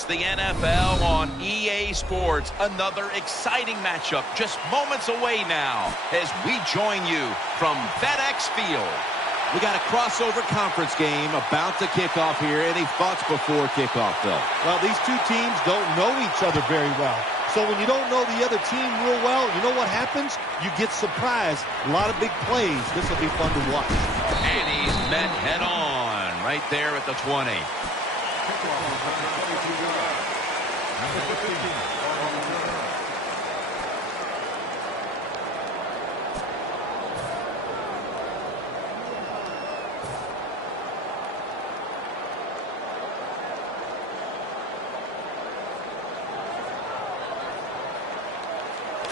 It's the NFL on EA Sports. Another exciting matchup just moments away now as we join you from FedEx Field. We got a crossover conference game about to kick off here. Any thoughts before kickoff, Phil? Well, these two teams don't know each other very well. So when you don't know the other team real well, you know what happens? You get surprised. A lot of big plays. This will be fun to watch. And he's met head on right there at the 20.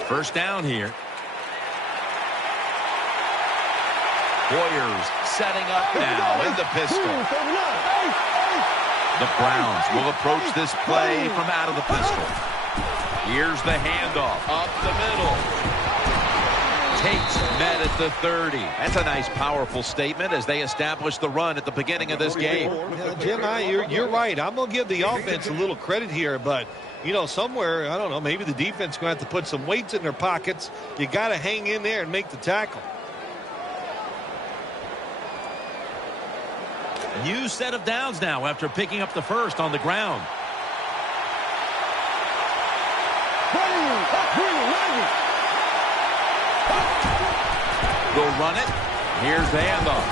First down here. Warriors setting up now in the pistol. The Browns will approach this play from out of the pistol. Here's the handoff up the middle. Takes met at the 30. That's a nice, powerful statement as they establish the run at the beginning of this game. Jim, you're right. I'm going to give the offense a little credit here, but you know, somewhere, I don't know, maybe the defense is going to have to put some weights in their pockets. You got to hang in there and make the tackle. New set of downs now after picking up the first on the ground. They'll run it. Here's the handoff.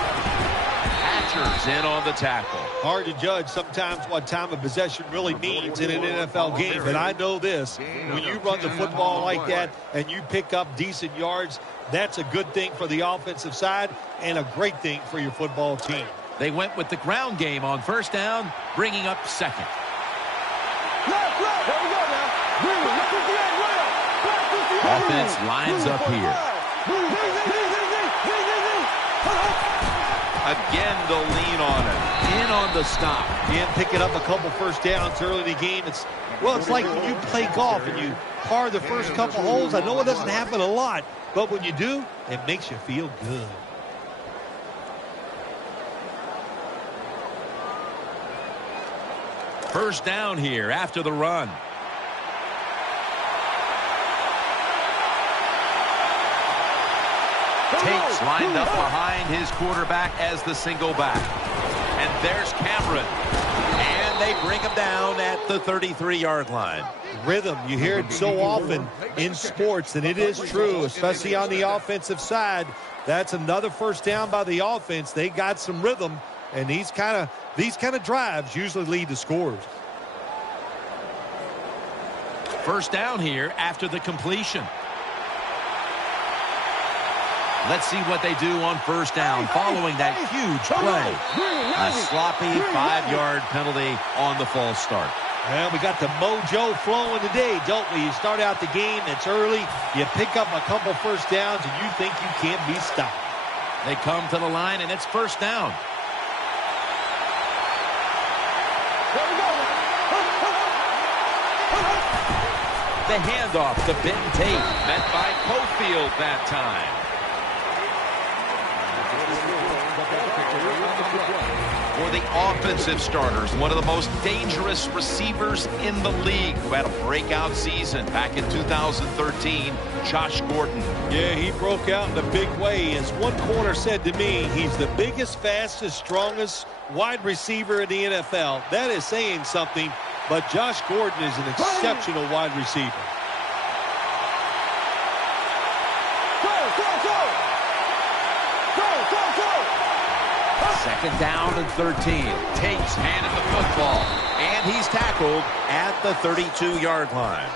Hatcher's in on the tackle. Hard to judge sometimes what time of possession really means in an NFL game, but I know this. When you run the football like that and you pick up decent yards, that's a good thing for the offensive side and a great thing for your football team. They went with the ground game on first down, bringing up second. Offense lines up here. Again, they'll lean on it. In on the stop. And picking up a couple first downs early in the game. It's like when you play golf and you par the first couple holes. I know it doesn't happen a lot, but when you do, it makes you feel good. First down here after the run. Tate's lined up behind his quarterback as the single back. And there's Cameron. And they bring him down at the 33-yard line. Rhythm, you hear it so often in sports, and it is true, especially on the offensive side. That's another first down by the offense. They got some rhythm, and these kind of drives usually lead to scores. First down here after the completion. Let's see what they do on first down following that huge play. A sloppy 5-yard penalty on the false start. Well, we got the mojo flowing today, don't we? You start out the game, it's early, you pick up a couple first downs, and you think you can't be stopped. They come to the line, and it's first down. The handoff to Benton Tate, met by Cofield that time. For the offensive starters, one of the most dangerous receivers in the league who had a breakout season back in 2013, Josh Gordon. Yeah, he broke out in a big way. As one corner said to me, he's the biggest, fastest, strongest wide receiver in the NFL. That is saying something, but Josh Gordon is an exceptional wide receiver. Second down and 13. Tate's handed the football, and he's tackled at the 32-yard line.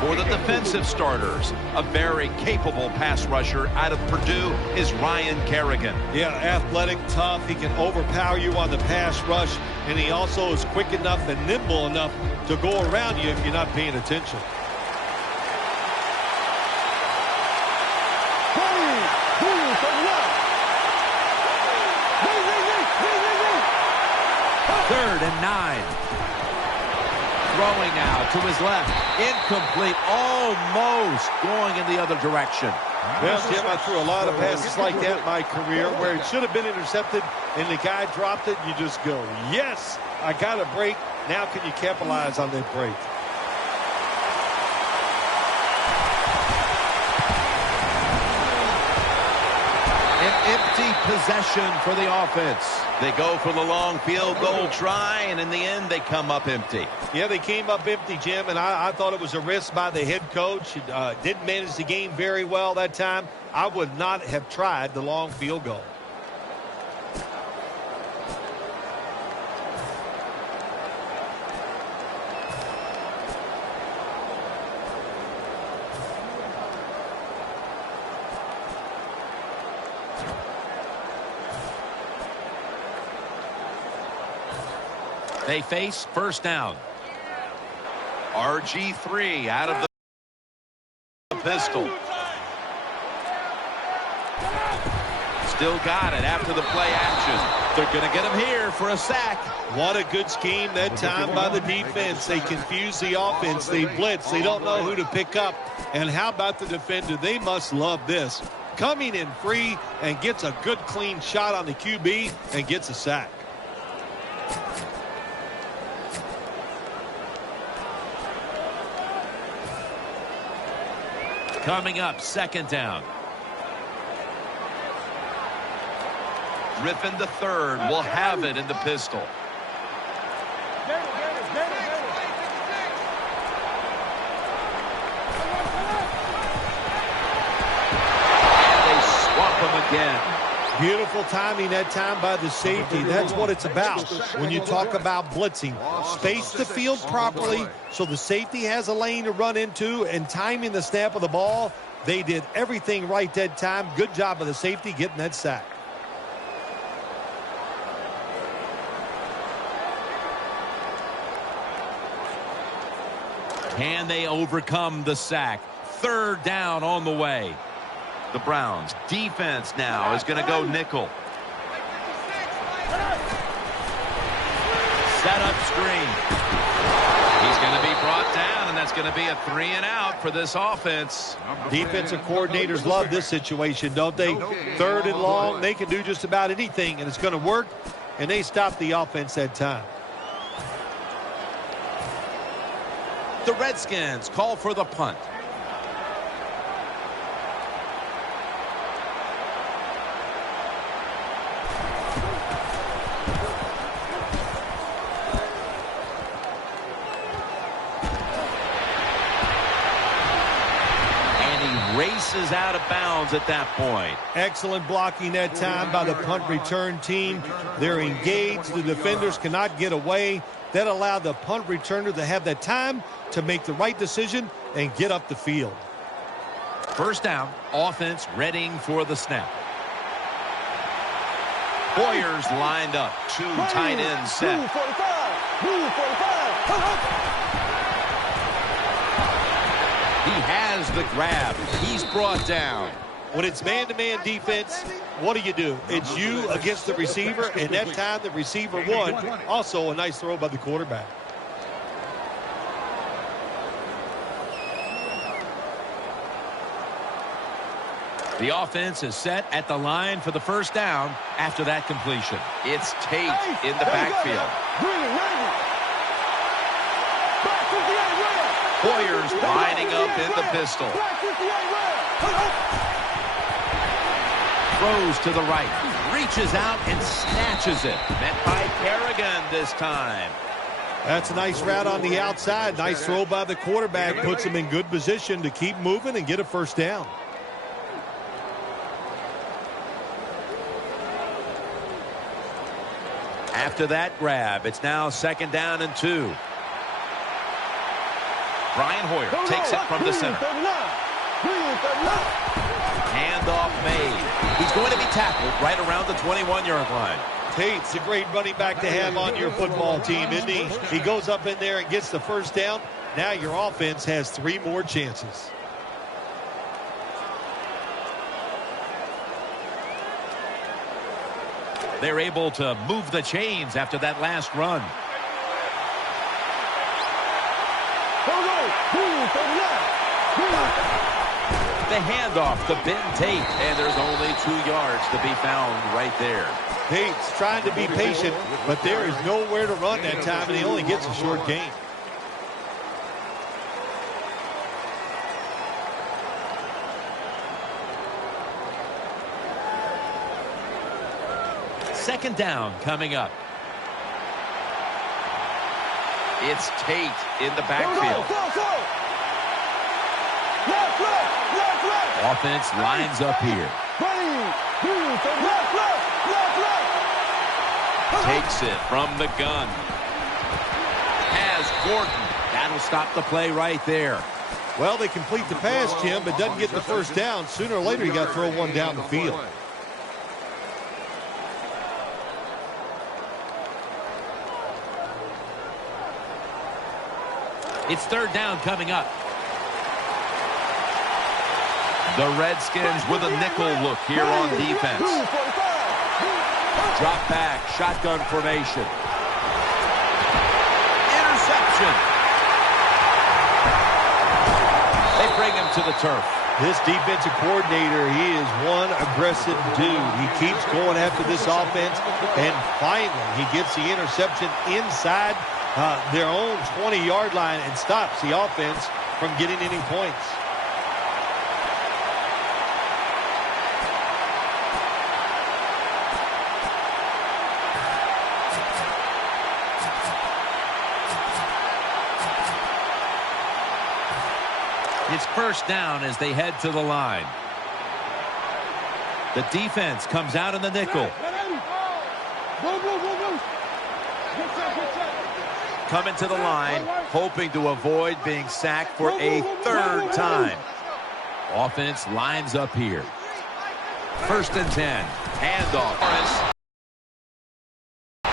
For the defensive starters, a very capable pass rusher out of Purdue is Ryan Kerrigan. Yeah, athletic, tough. He can overpower you on the pass rush, and he also is quick enough and nimble enough to go around you if you're not paying attention. Third and 9. Throwing now to his left Incomplete, almost going in the other direction. Well, Jim, I threw a lot of passes like that in my career where it should have been intercepted and the guy dropped it. You just go, yes, I got a break. Now can you capitalize on that break? An empty possession for the offense. They go for the long field goal try, and in the end, they come up empty. Yeah, they came up empty, Jim, and I thought it was a risk by the head coach. Didn't manage the game very well that time. I would not have tried the long field goal. They face first down. RG3 out of the pistol. Still got it after the play action. They're going to get him here for a sack. What a good scheme that time by the defense. They confuse the offense. They blitz. They don't know who to pick up. And how about the defender? They must love this. Coming in free and gets a good clean shot on the QB and gets a sack. Coming up, second down. Griffin III will have it in the pistol. And they swap him again. Beautiful timing that time by the safety. That's what it's about when you talk about blitzing. Space the field properly so the safety has a lane to run into, and timing the snap of the ball. They did everything right that time. Good job of the safety getting that sack. Can they overcome the sack? Third down on the way. The Browns defense now is going to go nickel. Set up screen. He's going to be brought down, and that's going to be a 3-and-out for this offense. Defensive coordinators love this situation, don't they? Third and long, they can do just about anything, and it's going to work, and they stop the offense that time. The Redskins call for the punt. Races out of bounds at that point. Excellent blocking that time by the punt return team. They're engaged. The defenders cannot get away. That allowed the punt returner to have that time to make the right decision and get up the field. First down, offense readying for the snap. Boyer's lined up. Two tight ends set. He has the grab. He's brought down. When it's man-to-man defense, what do? It's you against the receiver, and that time the receiver won. Also a nice throw by the quarterback. The offense is set at the line for the first down after that completion. It's Tate in the backfield. Boyer's lining up in the pistol. Throws to the right. Reaches out and snatches it. Met by Kerrigan this time. That's a nice route on the outside. Nice throw by the quarterback. Puts him in good position to keep moving and get a first down. After that grab, it's now second down and 2. Brian Hoyer takes it from the center. Handoff made. He's going to be tackled right around the 21-yard line. Tate's a great running back to have on your football team, isn't he? He goes up in there and gets the first down. Now your offense has 3 more chances. They're able to move the chains after that last run. The handoff to Ben Tate, and there's only 2 yards to be found right there. Tate's trying to be patient, but there is nowhere to run that time, and he only gets a short gain. Second down coming up. It's Tate in the backfield. Offense lines up here. Takes it from the gun. Has Gordon. That'll stop the play right there. Well, they complete the pass, Jim, but doesn't get the first down. Sooner or later, you got to throw one down the field. It's third down coming up. The Redskins with a nickel look here on defense. Drop back, shotgun formation. Interception. They bring him to the turf. This defensive coordinator, he is one aggressive dude. He keeps going after this offense, and finally he gets the interception inside their own 20-yard line and stops the offense from getting any points. It's first down as they head to the line. The defense comes out in the nickel. Coming to the line, hoping to avoid being sacked for a third time. Offense lines up here. First and 10. Handoff. Morris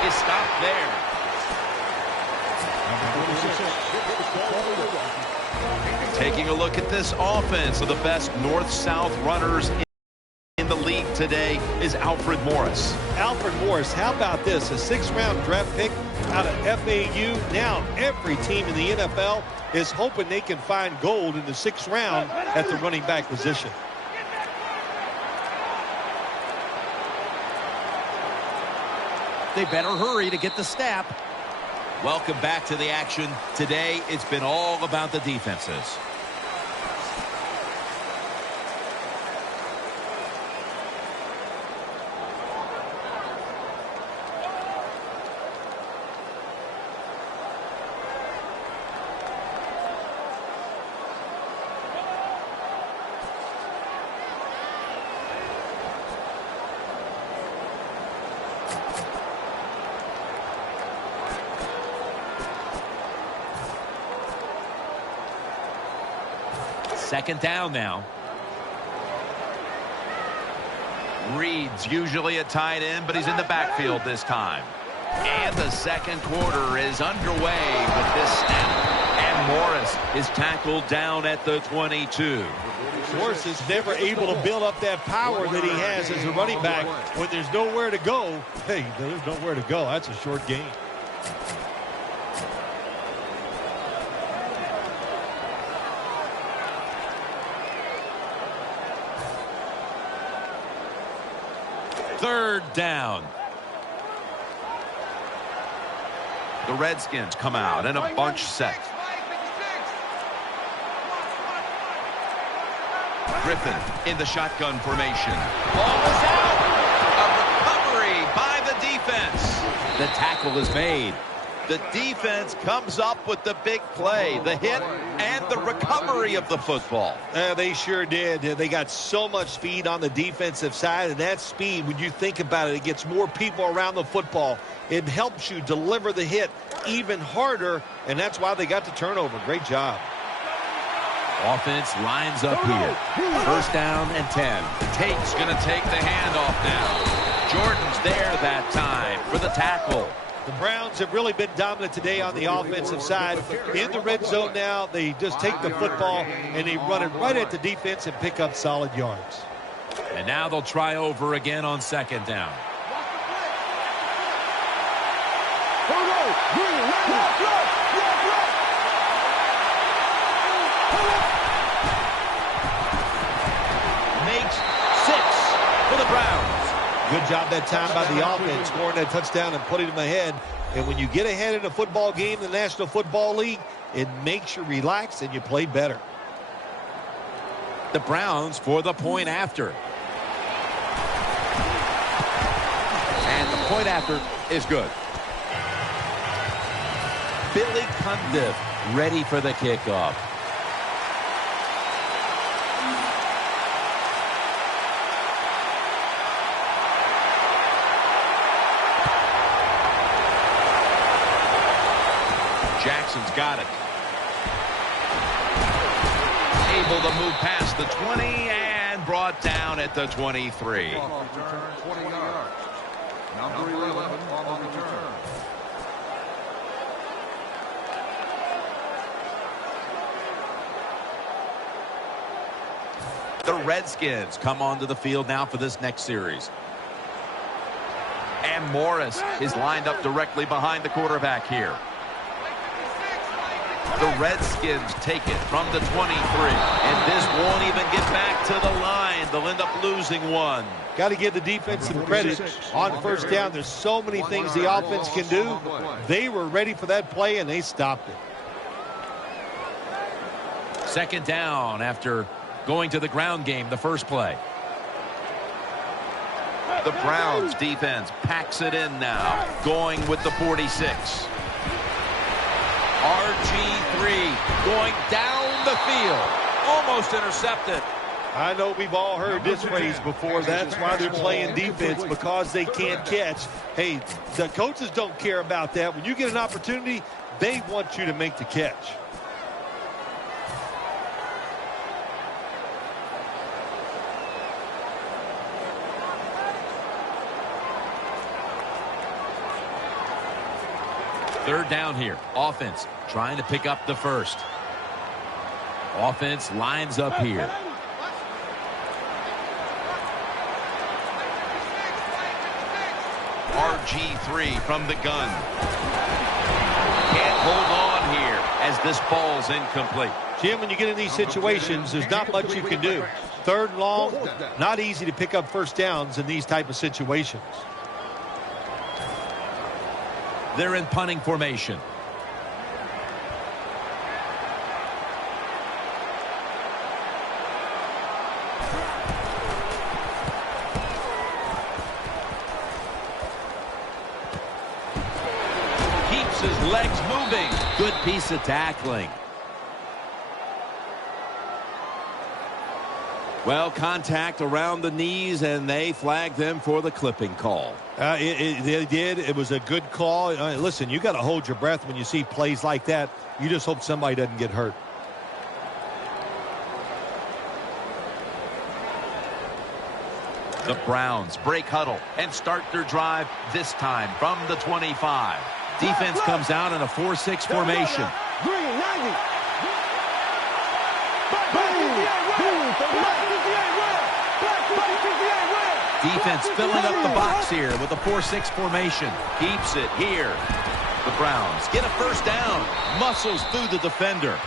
is stopped there. Taking a look at this offense, of the best north-south runners in the league today is Alfred Morris. Alfred Morris, how about this? A 6th-round draft pick out of FAU. Now every team in the NFL is hoping they can find gold in the 6th round at the running back position. They better hurry to get the snap. Welcome back to the action. Today, it's been all about the defenses. Second down now. Reed's usually a tight end, but he's in the backfield this time. And the second quarter is underway with this snap. And Morris is tackled down at the 22. Morris is never able to build up that power that he has as a running back. When there's nowhere to go, hey, there's nowhere to go. That's a short gain. Third down. The Redskins come out in a bunch set. Griffin in the shotgun formation. Ball is out. A recovery by the defense. The tackle is made. The defense comes up with the big play, the hit, and the recovery of the football. They sure did. They got so much speed on the defensive side, and that speed, when you think about it, it gets more people around the football. It helps you deliver the hit even harder, and that's why they got the turnover. Great job. Offense lines up here. First down and 10. Tate's going to take the handoff now. Jordan's there that time for the tackle. The Browns have really been dominant today on the offensive side. In the red zone now, they just take the football and they run it right at the defense and pick up solid yards. And now they'll try over again on second down. Good job that time by the offense, scoring that touchdown and putting them ahead. And when you get ahead in a football game, the National Football League, it makes you relax and you play better. The Browns for the point after. And the point after is good. Billy Cundiff ready for the kickoff. Jackson's got it. Able to move past the 20 and brought down at the 23. Return 20 yards. Number 11 on the return. The Redskins come onto the field now for this next series. And Morris is lined up directly behind the quarterback here. The Redskins take it from the 23. And this won't even get back to the line. They'll end up losing one. Got to give the defense some credit. On first down, there's so many things the offense can do. They were ready for that play, and they stopped it. Second down after going to the ground game the first play. The Browns defense packs it in now, going with the 46. RG3 going down the field. Almost intercepted. I know we've all heard this phrase before. That's why they're playing defense, because they can't catch. Hey, the coaches don't care about that. When you get an opportunity, they want you to make the catch. Third down here. Offense trying to pick up the first. Offense lines up here. RG3 from the gun. Can't hold on here as this ball's incomplete. Jim, when you get in these situations, there's not much you can do. Third and long, not easy to pick up first downs in these type of situations. They're in punting formation. Keeps his legs moving. Good piece of tackling. Well, contact around the knees, and they flagged them for the clipping call. They did. It was a good call. Listen, you got to hold your breath when you see plays like that. You just hope somebody doesn't get hurt. The Browns break huddle and start their drive, this time from the 25. Defense comes out in a 4-6 formation. Defense filling up the box here with a 4-6 formation. Keeps it here. The Browns get a first down. Muscles through the defender.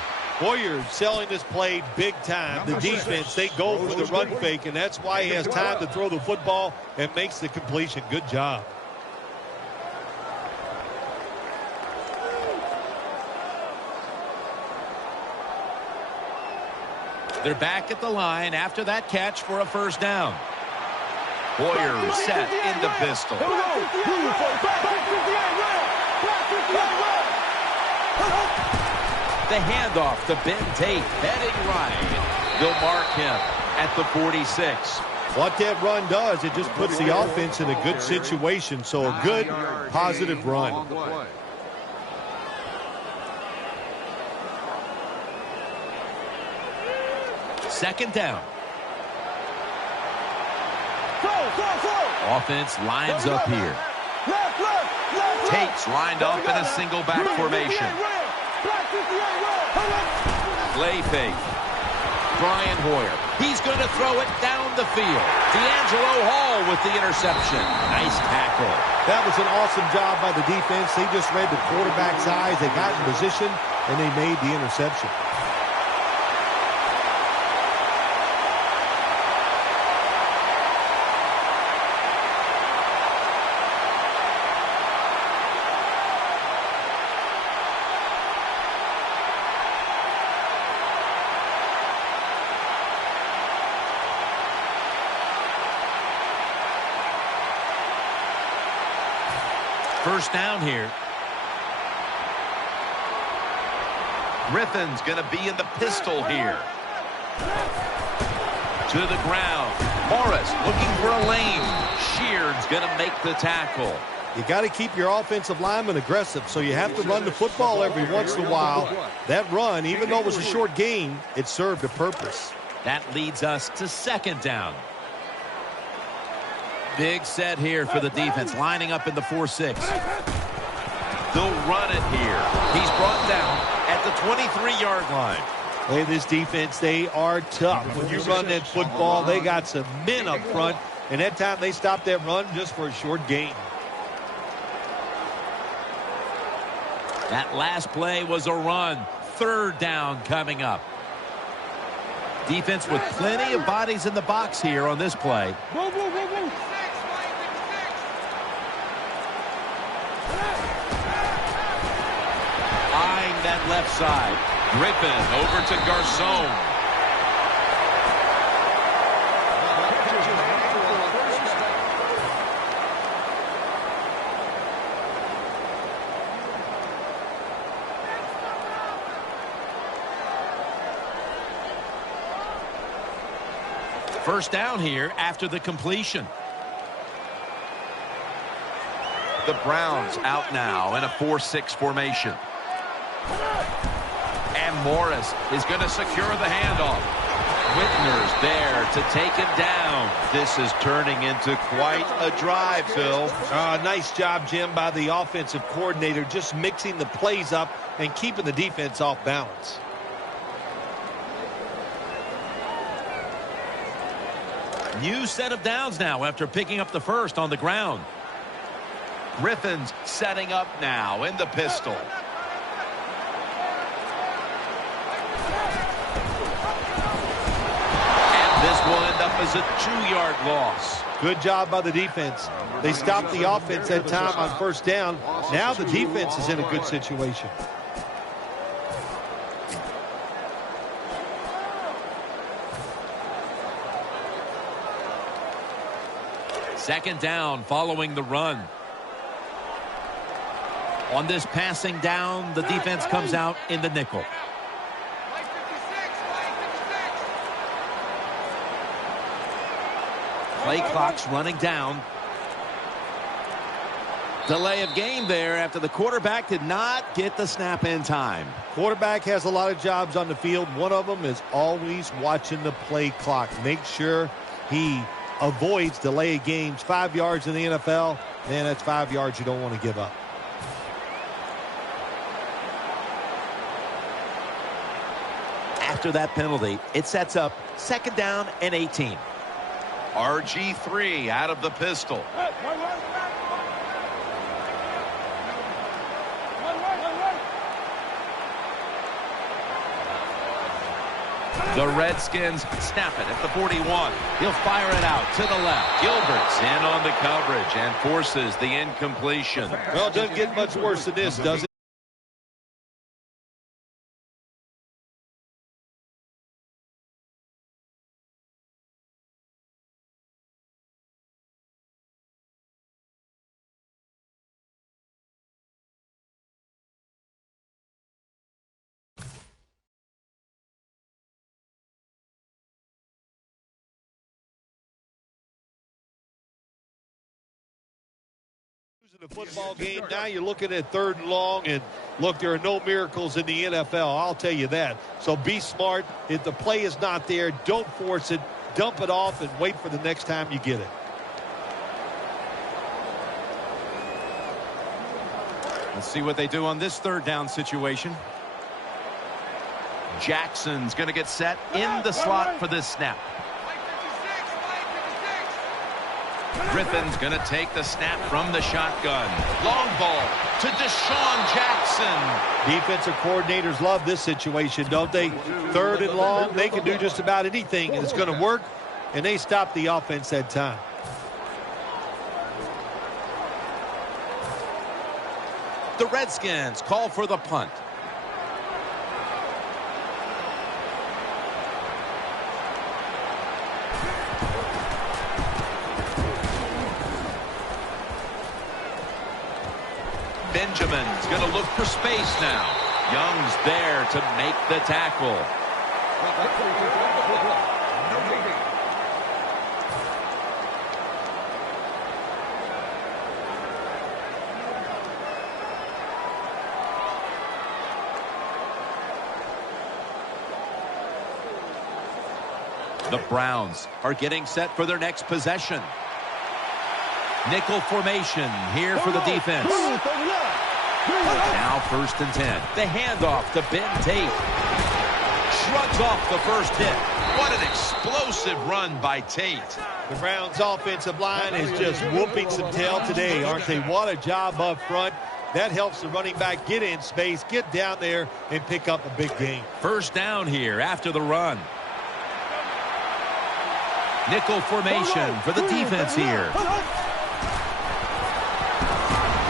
Boyer's selling this play big time. The defense, they go for the run fake, and that's why he has time to throw the football and makes the completion. Good job. They're back at the line after that catch for a first down. Boyer set in the pistol. The handoff to Ben Tate, heading right. They'll mark him at the 46. What that run does, it just puts the offense in a good situation. So a good, positive run. Second down. Offense lines up here. Tate's lined up in a single back formation. Play fake. Brian Hoyer. He's going to throw it down the field. D'Angelo Hall with the interception. Nice tackle. That was an awesome job by the defense. They just read the quarterback's eyes. They got in position, and they made the interception. First down here. Griffin's going to be in the pistol here. To the ground. Morris looking for a lane. Sheard's going to make the tackle. You got to keep your offensive lineman aggressive, so you have to run the football every once in a while. That run, even though it was a short gain, it served a purpose. That leads us to second down. Big set here for the defense, lining up in the 4-6. They'll run it here. He's brought down at the 23-yard line. Hey, this defense, they are tough. When you run that football, they got some men up front, and that time they stopped that run just for a short gain. That last play was a run. Third down coming up. Defense with plenty of bodies in the box here on this play. Eyeing that left side. Griffin over to Garcon. First down here after the completion. The Browns out now in a 4-6 formation. And Morris is going to secure the handoff. Whitner's there to take him down. This is turning into quite a drive, Phil. Nice job, Jim, by the offensive coordinator, just mixing the plays up and keeping the defense off balance. New set of downs now after picking up the first on the ground. Griffin's setting up now in the pistol. And this will end up as a 2-yard loss. Good job by the defense. They stopped the offense that time on first down. Now the defense is in a good situation. Second down following the run. On this passing down, the defense comes out in the nickel. Play clock's running down. Delay of game there after the quarterback did not get the snap in time. Quarterback has a lot of jobs on the field. One of them is always watching the play clock. Make sure he avoids delay of games. 5 yards in the NFL, man, that's 5 yards you don't want to give up. After that penalty, it sets up second down and 18. RG3 out of the pistol. The Redskins snap it at the 41. He'll fire it out to the left. Gilbert's in on the coverage and forces the incompletion. Well, it doesn't get much worse than this, does it? The football game. Now you're looking at third and long, and look, there are no miracles in the NFL, I'll tell you that. So be smart. If the play is not there, don't force it. Dump it off and wait for the next time you get it. Let's see what they do on this third down situation. Jackson's going to get set in the slot for this snap. Griffin's going to take the snap from the shotgun. Long ball to Deshaun Jackson. Defensive coordinators love this situation, don't they? Third and long, they can do just about anything, and it's going to work, and they stop the offense that time. The Redskins call for the punt. Benjamin's going to look for space now. Young's there to make the tackle. The Browns are getting set for their next possession. Nickel formation here for the defense. Now 1st and 10. The handoff to Ben Tate. Shrugs off the first hit. What an explosive run by Tate. The Browns' offensive line is just whooping some tail today, aren't they? What a job up front. That helps the running back get in space, get down there, and pick up a big gain. 1st down here after the run. Nickel formation for the defense here.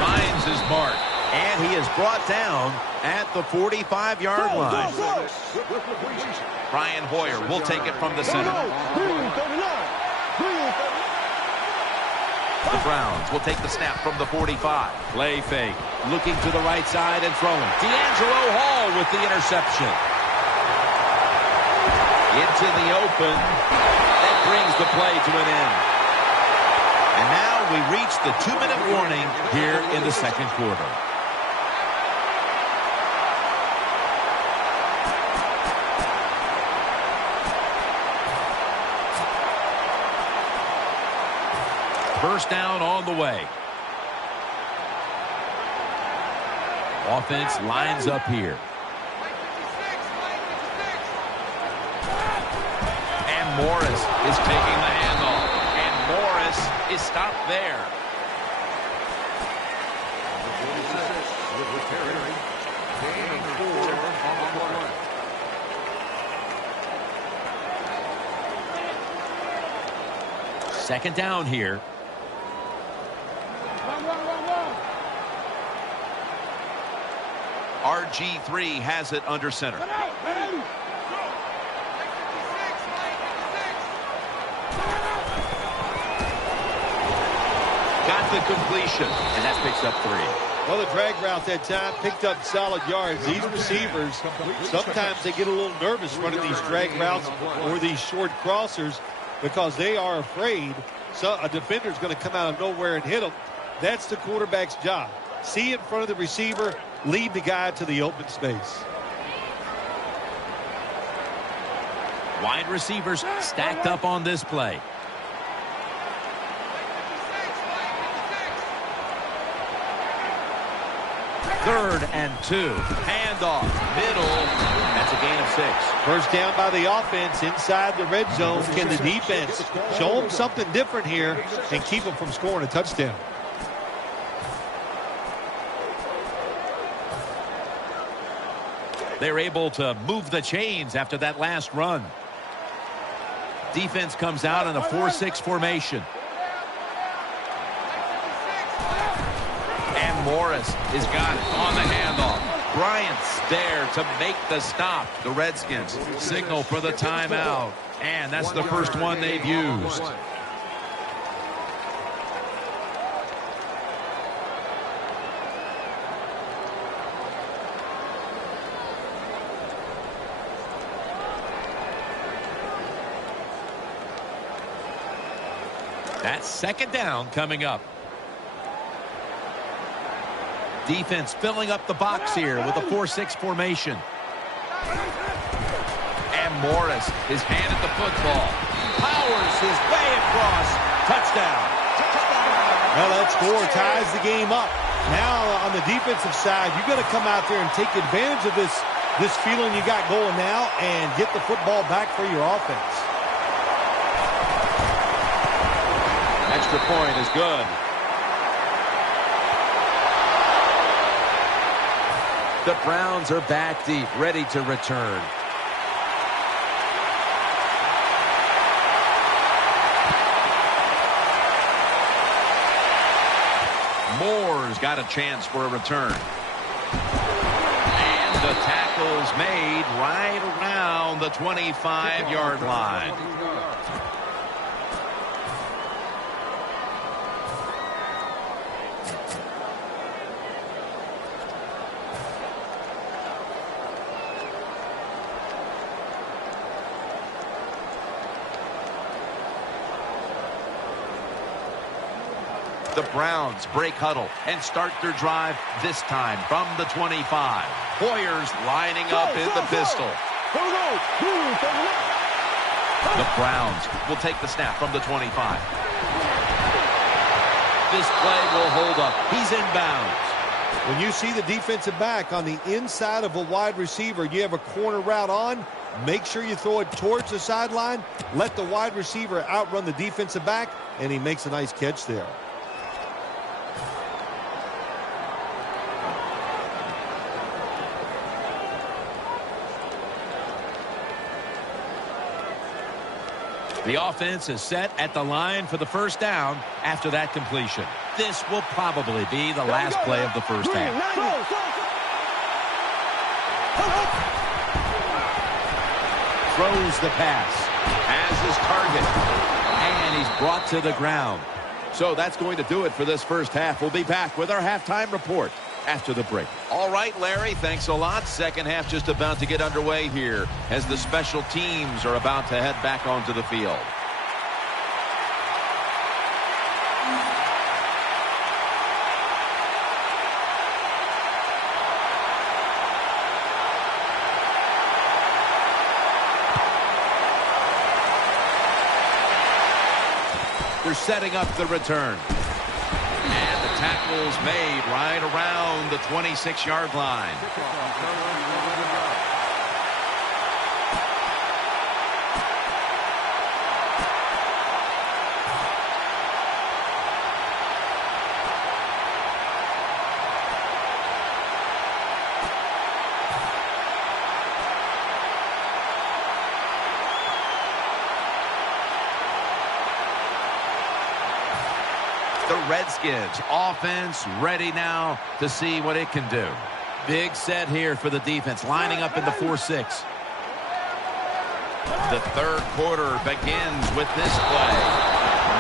Finds his mark, and he is brought down at the 45-yard line. Brian Hoyer will take it from the center. The Browns will take the snap from the 45. Play fake, looking to the right side and throwing. D'Angelo Hall with the interception. Into the open. That brings the play to an end. And now we reach the 2-minute warning here in the 2nd quarter. First down on the way. Offense lines up here. And Morris is taking the handoff. And Morris is stopped there. Second down here. RG3 has it under center. Got the completion, and that picks up 3. Well, the drag route that time picked up solid yards. These receivers, sometimes they get a little nervous running these drag routes or these short crossers because they are afraid a defender's going to come out of nowhere and hit them. That's the quarterback's job. See in front of the receiver, lead the guy to the open space. Wide receivers stacked up on this play. Third and 2. Handoff. Middle. That's a gain of 6. First down by the offense inside the red zone. Can the defense show them something different here and keep them from scoring a touchdown? They're able to move the chains after that last run. Defense comes out in a 4-6 formation. And Morris has got it on the handoff. Bryant's there to make the stop. The Redskins signal for the timeout. And that's the first one they've used. That's second down coming up. Defense filling up the box here with a 4-6 formation. And Morris is handed the football. Powers his way across. Touchdown. Well, that score ties the game up. Now on the defensive side, you've got to come out there and take advantage of this feeling you got going now and get the football back for your offense. Extra point is good. The Browns are back deep, ready to return. Moore's got a chance for a return. And the tackle's made right around the 25-yard line. The Browns break huddle and start their drive this time from the 25. Hoyer's lining up in the pistol. The Browns will take the snap from the 25. This play will hold up. He's inbounds. When you see the defensive back on the inside of a wide receiver, you have a corner route on, make sure you throw it towards the sideline, let the wide receiver outrun the defensive back, and he makes a nice catch there. The offense is set at the line for the first down after that completion. This will probably be the last play of the first half. Throws the pass. Has his target. And he's brought to the ground. So that's going to do it for this first half. We'll be back with our halftime report after the break. All right, Larry, thanks a lot. Second half just about to get underway here as the special teams are about to head back onto the field. They're setting up the return. And the tackle's made right around the 26-yard line. The Redskins offense ready now to see what it can do. Big set here for the defense, lining up in the 4-6. The third quarter begins with this play.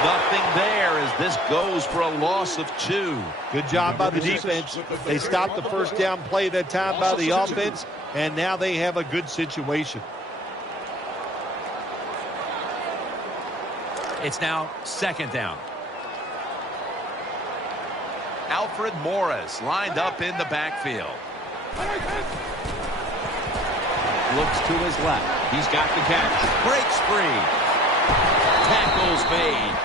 Nothing there as this goes for a loss of 2. Good job by the defense. They stopped the first down play that time by the offense, and now they have a good situation. It's now second down. Alfred Morris lined up in the backfield. Looks to his left. He's got the catch. Breaks free. Tackles made.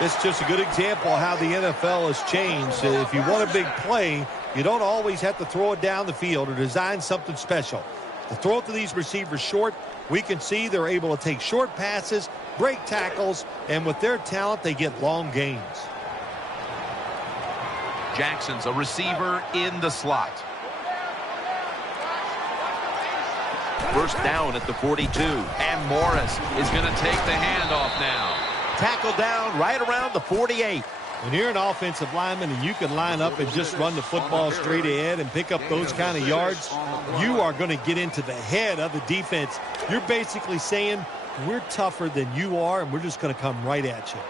It's just a good example of how the NFL has changed. If you want a big play, you don't always have to throw it down the field or design something special. To throw it to these receivers short, we can see they're able to take short passes, break tackles, and with their talent, they get long gains. Jackson's a receiver in the slot. First down at the 42. And Morris is going to take the handoff now. Tackled down right around the 48. When you're an offensive lineman and you can line up and just run the football straight ahead and pick up those kind of yards, you are going to get into the head of the defense. You're basically saying, we're tougher than you are, and we're just going to come right at you.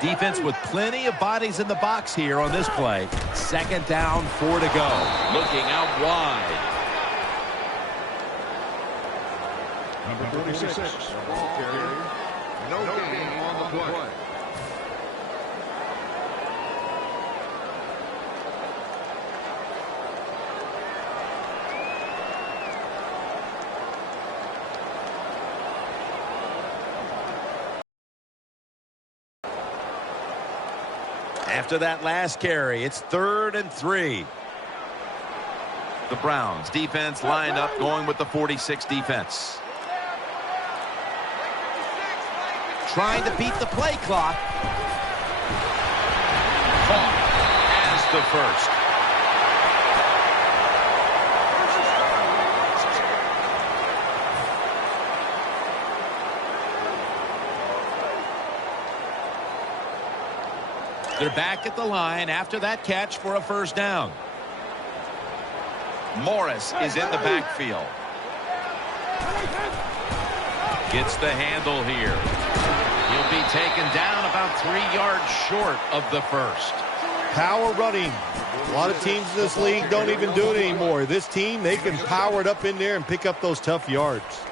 Defense with plenty of bodies in the box here on this play. Second down, 4 to go. Looking out wide. Number 36, ball carrier. No gain on the play. After that last carry, it's 3rd and 3. The Browns defense lined up going with the 46 defense. Trying to beat the play clock. Caught as the first. They're back at the line after that catch for a first down. Morris is in the backfield. Gets the handle here. He'll be taken down about 3 yards short of the first. Power running. A lot of teams in this league don't even do it anymore. This team, they can power it up in there and pick up those tough yards.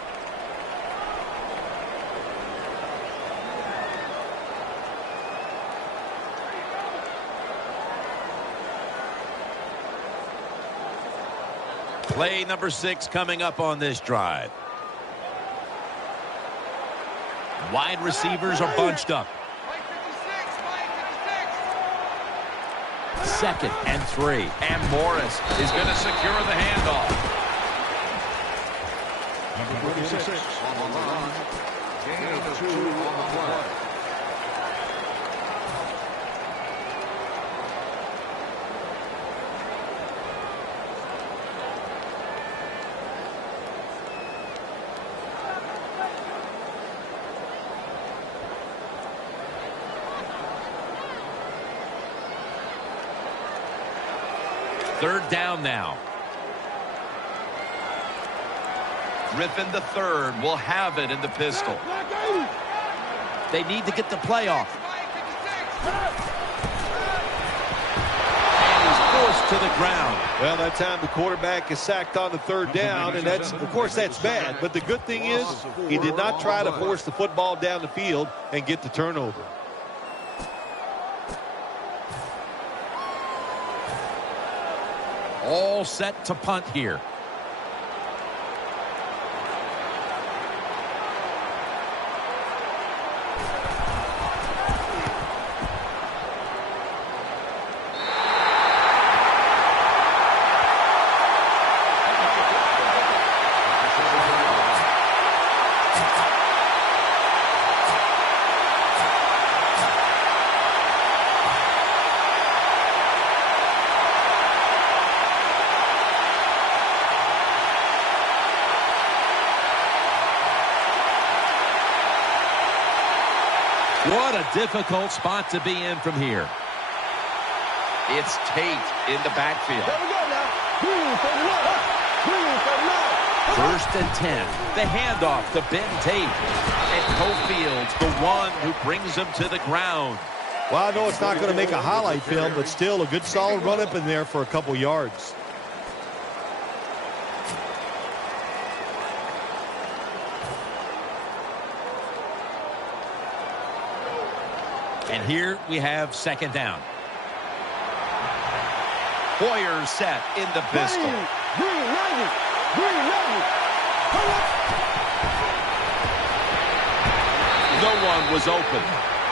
Play number 6 coming up on this drive. Wide receivers are bunched up. 2nd and 3. And Morris is going to secure the handoff. Number 46 on the line. Gain of 2 on the play. Third down now. Griffin the third will have it in the pistol. They need to get the play off. And he's forced to the ground. Well, that time the quarterback is sacked on the third down, and that's, of course, that's bad. But the good thing is he did not try to force the football down the field and get the turnover. All set to punt here. What a difficult spot to be in from here. It's Tate in the backfield. First and 10. The handoff to Ben Tate. And Cofield's the one who brings him to the ground. Well, I know it's not going to make a highlight film, but still a good solid run up in there for a couple yards. And here we have second down. Hoyer set in the pistol. No one was open.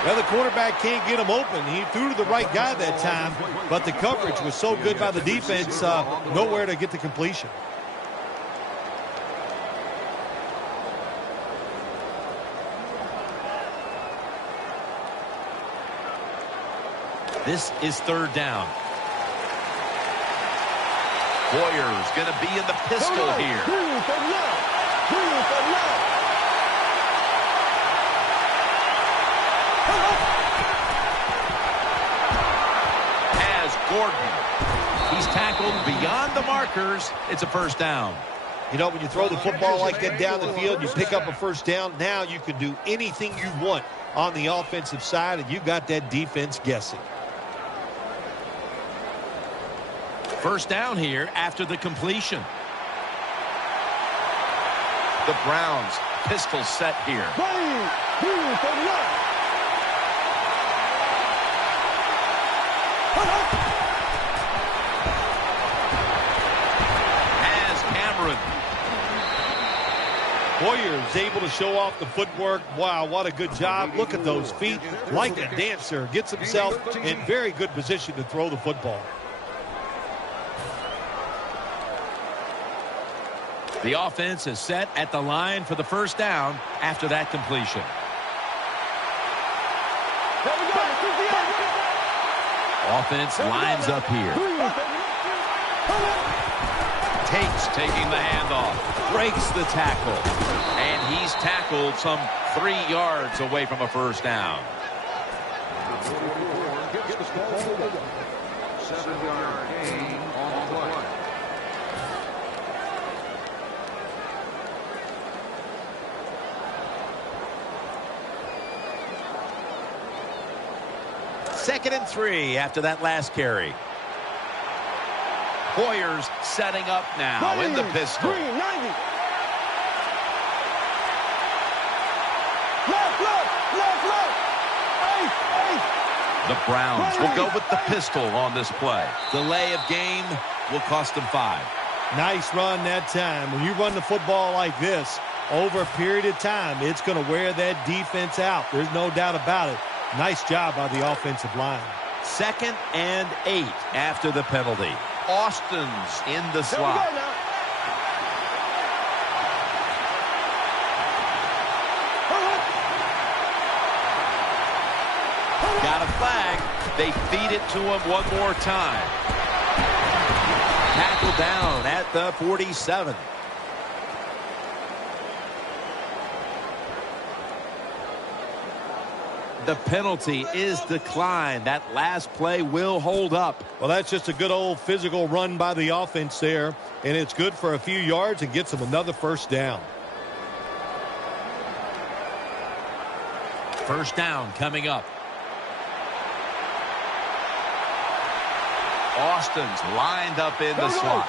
Well, the quarterback can't get him open. He threw to the right guy that time, but the coverage was so good by the defense, nowhere to get the completion. This is third down. Hoyer's going to be in the pistol here. Has Gordon. He's tackled beyond the markers. It's a first down. You know, when you throw the football like that down the field, you pick up a first down. Now you can do anything you want on the offensive side, and you got that defense guessing. First down here after the completion. The Browns pistol set here. Has Cameron. Hoyer is able to show off the footwork. Wow, what a good job. Look at those feet. Like a dancer. Gets himself in very good position to throw the football. The offense is set at the line for the first down after that completion. Offense lines up here. Tate's taking the handoff. Breaks the tackle. And he's tackled some 3 yards away from a first down. 7-yard gain on the play. Second and 3 after that last carry. Hoyer's setting up now in the pistol. The Browns will go with the pistol on this play. Delay of game will cost them 5. Nice run that time. When you run the football like this, over a period of time, it's going to wear that defense out. There's no doubt about it. Nice job by the offensive line. 2nd and 8 after the penalty. Austin's in the slot. Got a flag. They feed it to him one more time. Tackled down at the 47. The penalty is declined. That last play will hold up. Well, that's just a good old physical run by the offense there, and it's good for a few yards and gets them another first down. First down coming up. Austin's lined up in the slot.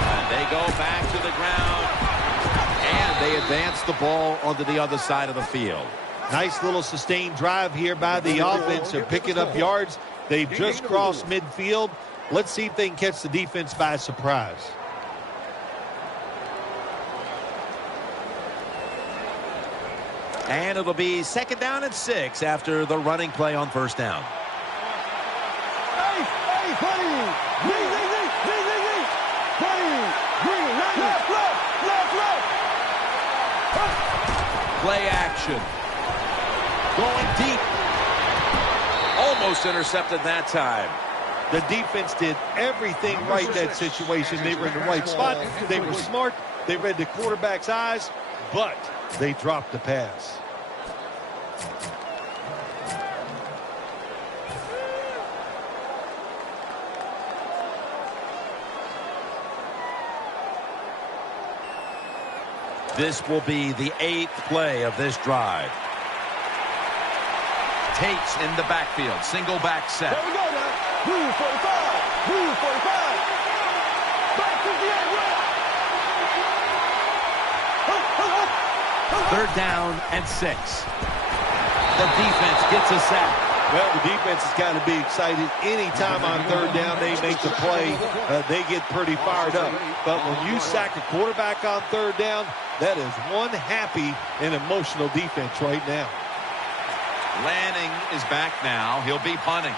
And they go back to the ground, and they advance the ball onto the other side of the field. Nice little sustained drive here by the offense. They're picking up yards. They've just crossed midfield. Let's see if they can catch the defense by surprise. And it'll be 2nd down and 6 after the running play on first down. Play action. Going deep. Almost intercepted that time. The defense did everything right in that situation. They were in the right spot. They were smart. They read the quarterback's eyes, but they dropped the pass. This will be the 8th play of this drive. Tate's in the backfield. Single back set. There we go now. 45. Back to the end. 3rd down and 6. The defense gets a sack. Well, the defense has got to be excited. Anytime on 3rd down they make the play, they get pretty fired up. But when you sack a quarterback on 3rd down, that is one happy and emotional defense right now. Lanning is back now. He'll be punting.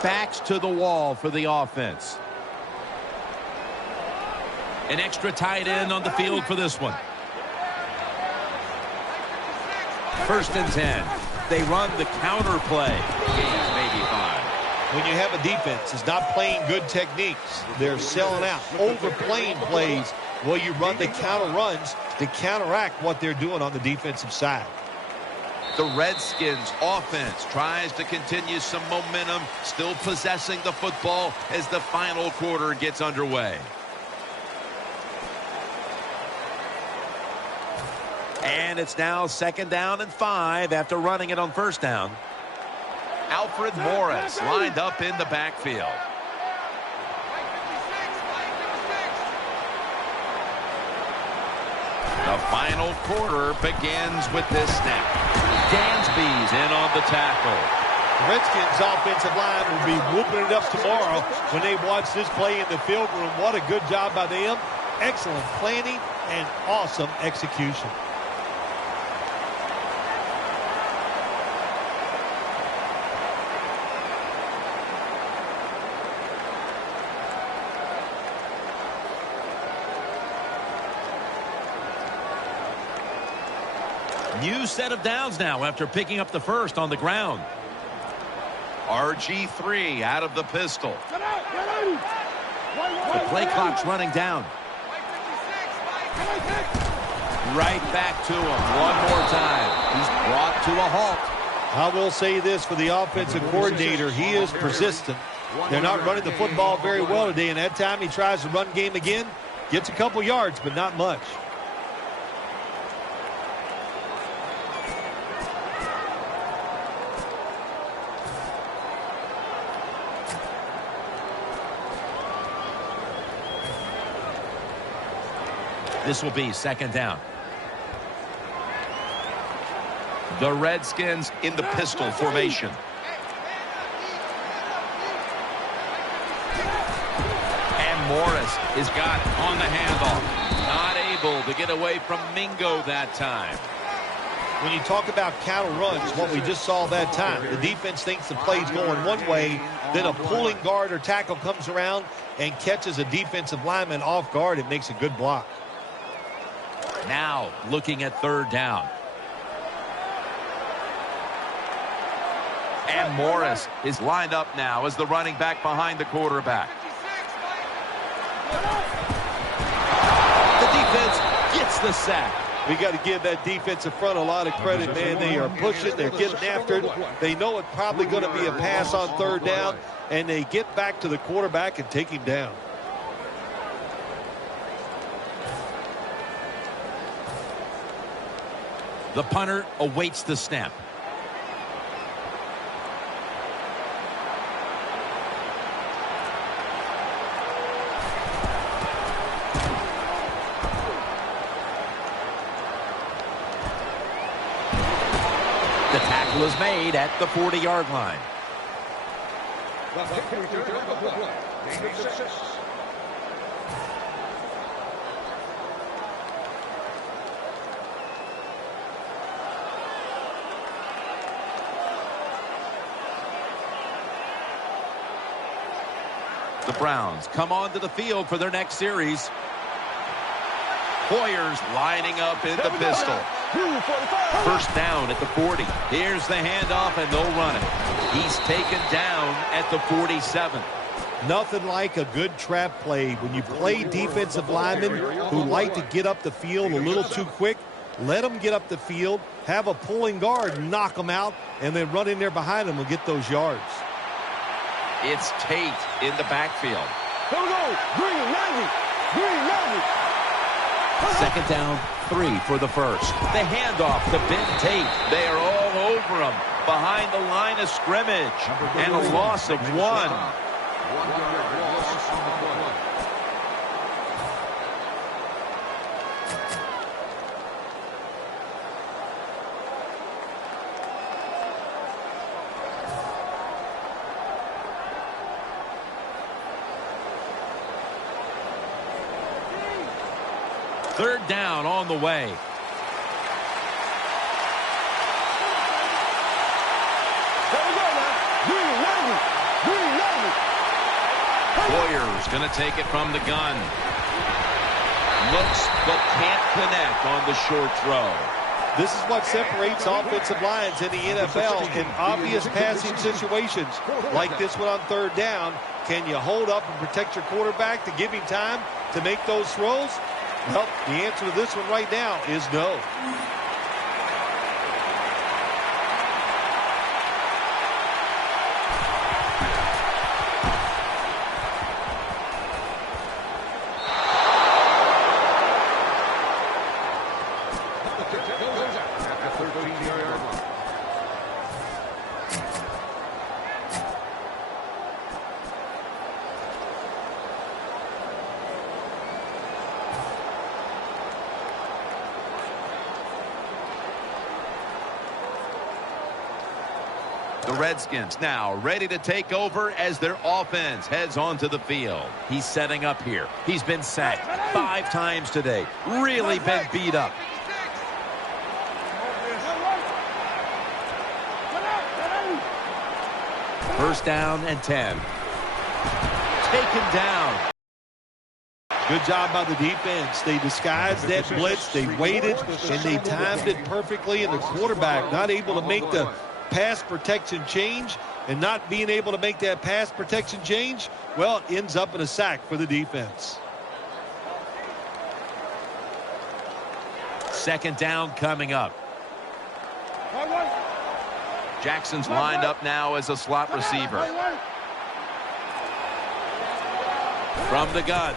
Backs to the wall for the offense. An extra tight end on the field for this one. 1st and 10. They run the counter play. Gains maybe 5. When you have a defense that's not playing good techniques, they're selling out, overplaying plays. Well, you run the counter runs to counteract what they're doing on the defensive side. The Redskins offense tries to continue some momentum, still possessing the football as the final quarter gets underway. And it's now 2nd down and 5 after running it on 1st down. Alfred Morris lined up in the backfield. The final quarter begins with this snap. Dansby's in on the tackle. The Redskins offensive line will be whooping it up tomorrow when they watch this play in the field room. What a good job by them. Excellent planning and awesome execution. New set of downs now after picking up the 1st on the ground. RG3 out of the pistol. The play clock's running down. Right back to him one more time. He's brought to a halt. I will say this for the offensive coordinator. He is persistent. They're not running the football very well today, and that time he tries to run game again. Gets a couple yards, but not much. This will be second down. The Redskins in the pistol formation. And Morris is got it on the handoff. Not able to get away from Mingo that time. When you talk about counter runs, what we just saw that time, the defense thinks the play's going one way, then a pulling guard or tackle comes around and catches a defensive lineman off guard. It makes a good block. Now looking at third down. And Morris is lined up now as the running back behind the quarterback. The defense gets the sack. We got to give that defensive front a lot of credit, man. They are pushing. They're getting after it. They know it's probably going to be a pass on third down, and they get back to the quarterback and take him down. The punter awaits the snap. The tackle is made at the 40-yard line. The Browns come onto the field for their next series. Hoyer's lining up in the pistol. First down at the 40. Here's the handoff, and they'll run it. He's taken down at the 47. Nothing like a good trap play. When you play defensive linemen who like to get up the field a little too quick, let them get up the field, have a pulling guard, knock them out, and then run in there behind them and get those yards. It's Tate in the backfield. Here we go. Green, 90. Green, 90. Second down, 3 for the first. The handoff to Ben Tate. They are all over him behind the line of scrimmage. And a loss of 1. 1 yard loss on the play. Third down on the way. Hoyer's going to take it from the gun. Looks but can't connect on the short throw. This is what separates offensive lines in the NFL in obvious passing situations like this one on third down. Can you hold up and protect your quarterback to give him time to make those throws? Well, the answer to this one right now is no. The Redskins now ready to take over as their offense heads onto the field. He's setting up here. He's been sacked 5 times today. Really been beat up. First down and 10. Taken down. Good job by the defense. They disguised that blitz. They waited, and they timed it perfectly. And the quarterback not able to make the pass protection change, and not being able to make that pass protection change, well, it ends up in a sack for the defense. Second down coming up. Jackson's lined up now as a slot receiver. From the gun.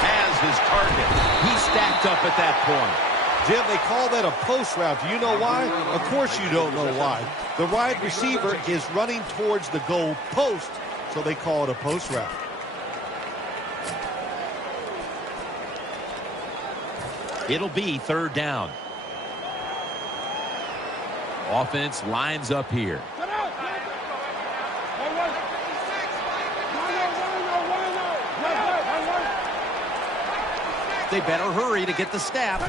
Has his target. He's stacked up at that point. Jim, they call that a post route. Do you know why? Of course you don't know why. The wide receiver is running towards the goal post, so they call it a post route. It'll be third down. Offense lines up here. They better hurry to get the snap.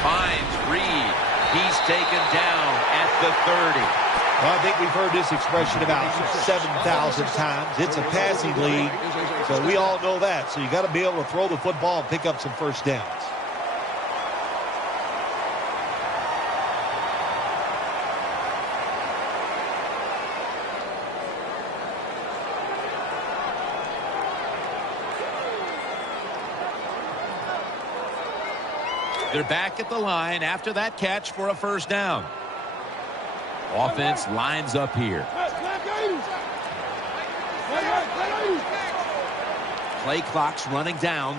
Finds Reed. He's taken down at the 30. Well, I think we've heard this expression about 7,000 times. It's a passing league, so we all know that. So you got to be able to throw the football and pick up some first downs. They're back at the line after that catch for a first down. Offense lines up here. Play clock's running down.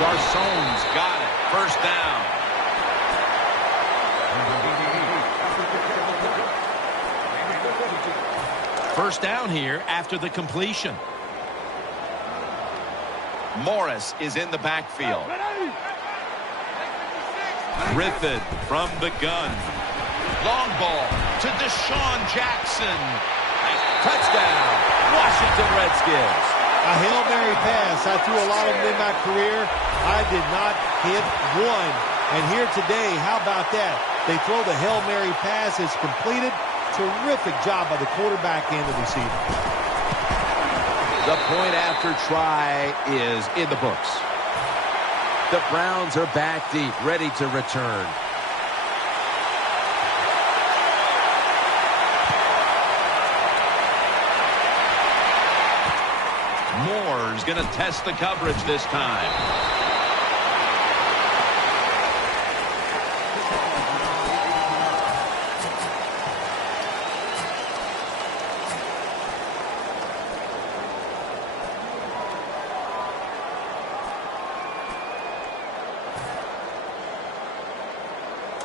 Garçon's got it. First down. First down here after the completion. Morris is in the backfield. Griffin from the gun. Long ball to Deshaun Jackson. Touchdown, Washington Redskins. A Hail Mary pass. I threw a lot of them in my career. I did not hit one. And here today, how about that? They throw the Hail Mary pass. It's completed. Terrific job by the quarterback and the receiver. The point after try is in the books. The Browns are back deep, ready to return. Moore's going to test the coverage this time.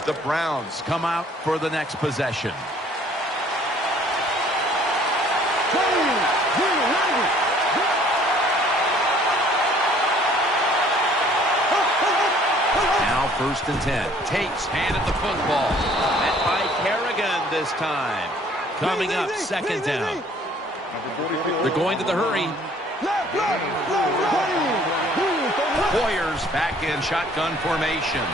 The Browns come out for the next possession. Now first and 10. Tate's handed the football. Met by Kerrigan this time. Coming up, second down. They're going to the hurry. Hoyer's back in shotgun formation.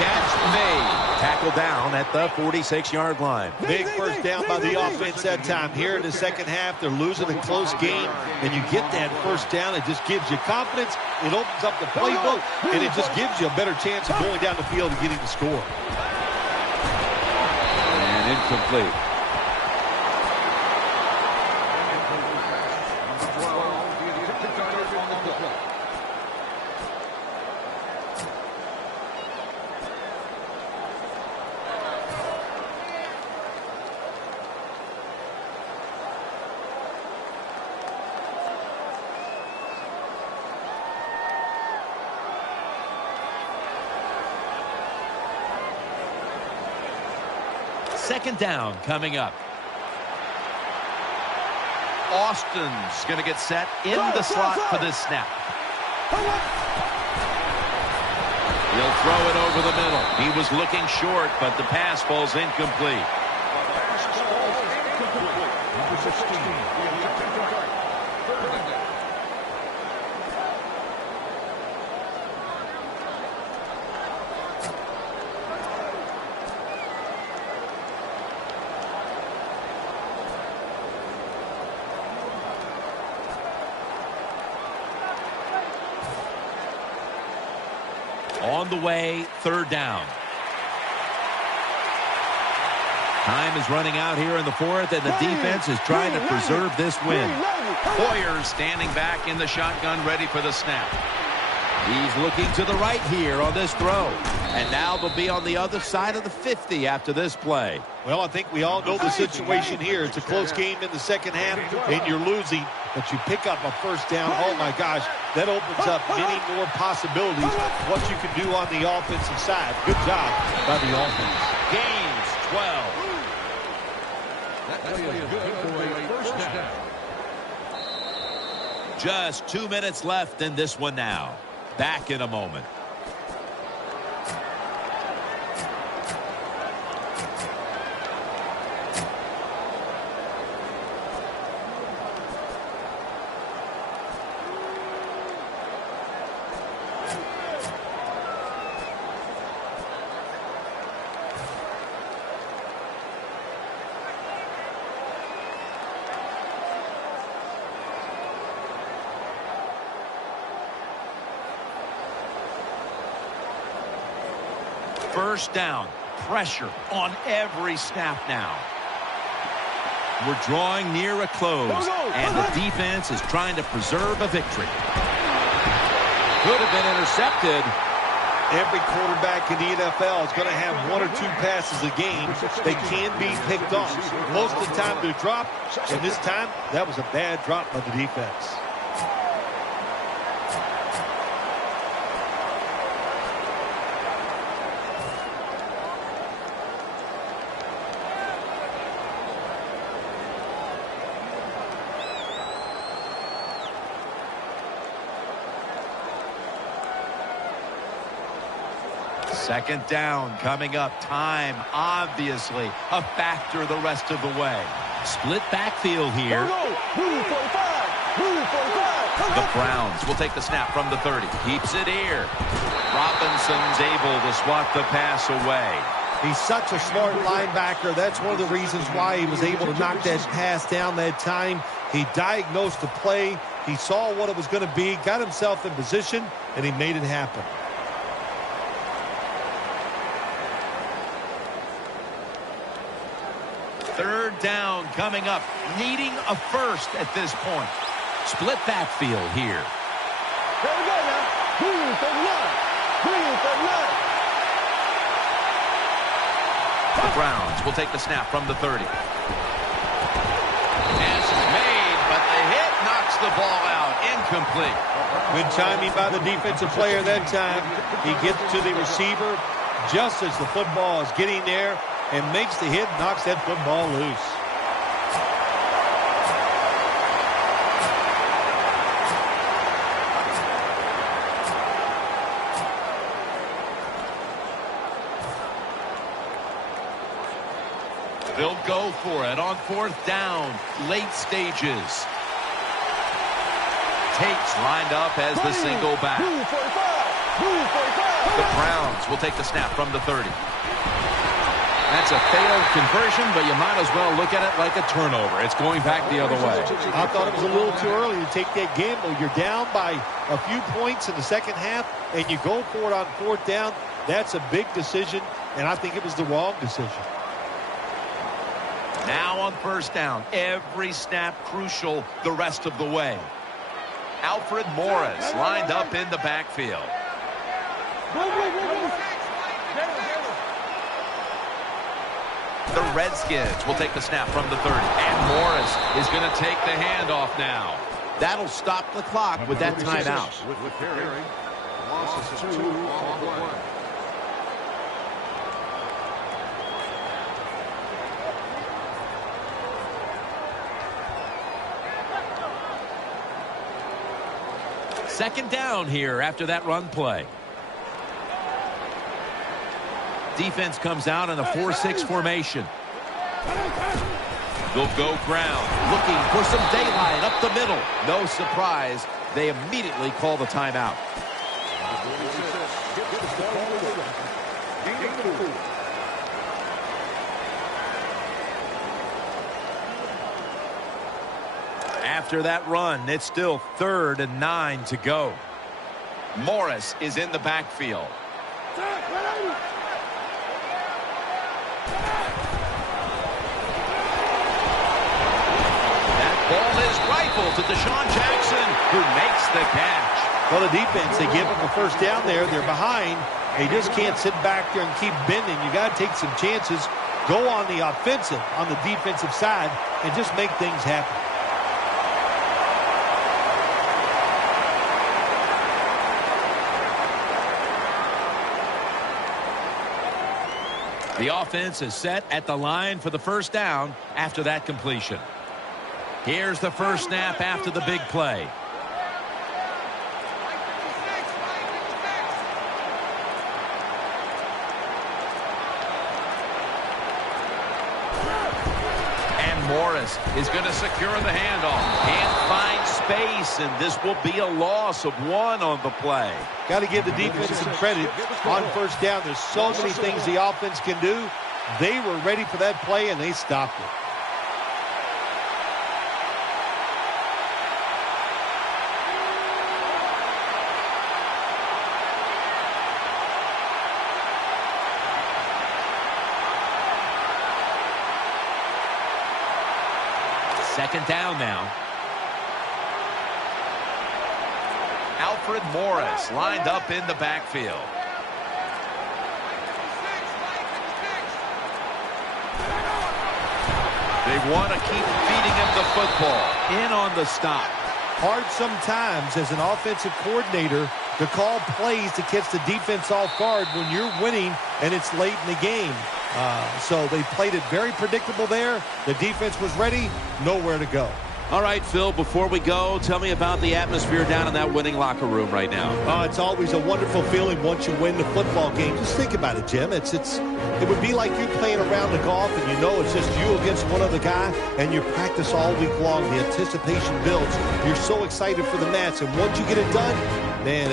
Catch made. Tackle down at the 46-yard line. Big first down by the offense that time. Here in the second half, they're losing a close game, and you get that first down. It just gives you confidence. It opens up the playbook, and it just gives you a better chance of going down the field and getting the score. And incomplete. Second down coming up. Austin's going to get set in the slot for this snap. He'll throw it over the middle. He was looking short, but the pass falls incomplete. On the way, third down. Time is running out here in the fourth, and the defense is trying to preserve this win. Hoyer standing back in the shotgun, ready for the snap. He's looking to the right here on this throw. And now they'll be on the other side of the 50 after this play. Well, I think we all know the situation here. It's a close game in the second half, and you're losing, but you pick up a first down. Oh, my gosh, that opens up many more possibilities what you can do on the offensive side. Good job by the offense. Gains 12. That play is good for a first down. Just 2 minutes left in this one now. Back in a moment. First down. Pressure on every snap now. We're drawing near a close, and the defense is trying to preserve a victory. Could have been intercepted. Every quarterback in the NFL is going to have one or two passes a game that can be picked off. Most of the time they're dropped, and this time that was a bad drop by the defense. Second down coming up. Time, obviously, a factor the rest of the way. Split backfield here. The Browns will take the snap from the 30. Keeps it here. Robinson's able to swat the pass away. He's such a smart linebacker. That's one of the reasons why he was able to knock that pass down that time. He diagnosed the play. He saw what it was going to be, got himself in position, and he made it happen. Third down coming up, needing a first at this point. Split backfield here. There we go now. Green 39. Green 39. The Browns will take the snap from the 30. Pass is made, but the hit knocks the ball out. Incomplete. Good timing by the defensive player that time. He gets to the receiver just as the football is getting there and makes the hit, knocks that football loose. They'll go for it on fourth down, late stages. Takes lined up as the single back. The Browns will take the snap from the 30. That's a failed conversion, but you might as well look at it like a turnover. It's going back the other way. I thought it was a little too early to take that gamble. You're down by a few points in the second half, and you go for it on fourth down. That's a big decision, and I think it was the wrong decision. Now on first down, every snap crucial the rest of the way. Alfred Morris lined up in the backfield. The Redskins will take the snap from the 30. And Morris is going to take the handoff now. That'll stop the clock with that timeout. With carry. Loss is 2 on the play. Second down here after that run play. Defense comes out in a 4-6 formation. They'll go ground, looking for some daylight up the middle. No surprise, they immediately call the timeout. After that run, it's still 3rd and 9 to go. Morris is in the backfield. scramble to Deshaun Jackson, who makes the catch. Well, the defense, they give them a first down there. They're behind. They just can't sit back there and keep bending. You got to take some chances. Go on the offensive, on the defensive side, and just make things happen. The offense is set at the line for the first down after that completion. Here's the first snap after the big play. And Morris is going to secure the handoff. Can't find space, and this will be a loss of 1 on the play. Got to give the defense some credit on first down. There's so many things the offense can do. They were ready for that play, and they stopped it. Second down now. Alfred Morris lined up in the backfield. They want to keep feeding him the football. In on the stop. Hard sometimes as an offensive coordinator to call plays to catch the defense off guard when you're winning and it's late in the game. So they played it very predictable there. The defense was ready, nowhere to go. All right, Phil, before we go, tell me about the atmosphere down in that winning locker room right now. It's always a wonderful feeling once you win the football game. Just think about it, Jim. It would be like you playing around the golf and you know it's just you against one other guy and you practice all week long. The anticipation builds. You're so excited for the match, and once you get it done, man,